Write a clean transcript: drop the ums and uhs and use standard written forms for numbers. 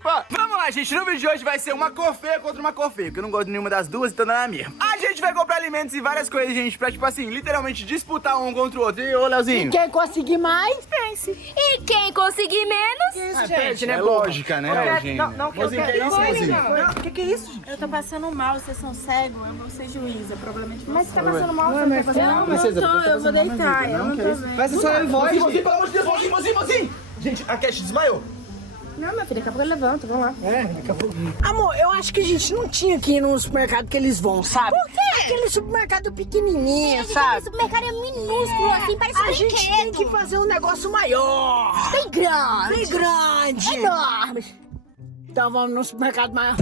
participar. Vamos lá, gente. No vídeo de hoje vai ser uma cor feia contra uma cor feia, porque eu não gosto de nenhuma das duas, então não é a minha. A gente vai comprar alimentos e várias coisas, gente, pra, tipo assim, literalmente disputar um contra o outro. E ô, Leozinho? Quem conseguir mais, vence. E quem conseguir menos? Gente, É lógica, né, Eugênio? Não, Mozinho, que é isso, mozinho? O que é isso, gente? Eu tô passando mal, vocês são cegos, eu vou ser juíza, problema de vocês. Mas você tá passando mal, você não tá passando mal? Princesa, Não, eu vou deitar, eu não tô vendo. Vai ser só eu e voz. Mozinho, pelo amor de Deus, mozinho. Gente, a Cash desmaiou. Não, meu filho, daqui a pouco eu levanto, vamos lá. Daqui a pouco. Amor, eu acho que a gente não tinha que ir no supermercado que eles vão, sabe? Por quê? Aquele supermercado pequenininho, sabe? Esse supermercado é minúsculo, assim, parece um A gente tem que fazer um negócio maior. bem grande. Bem grande. Enorme. Então vamos no supermercado maior.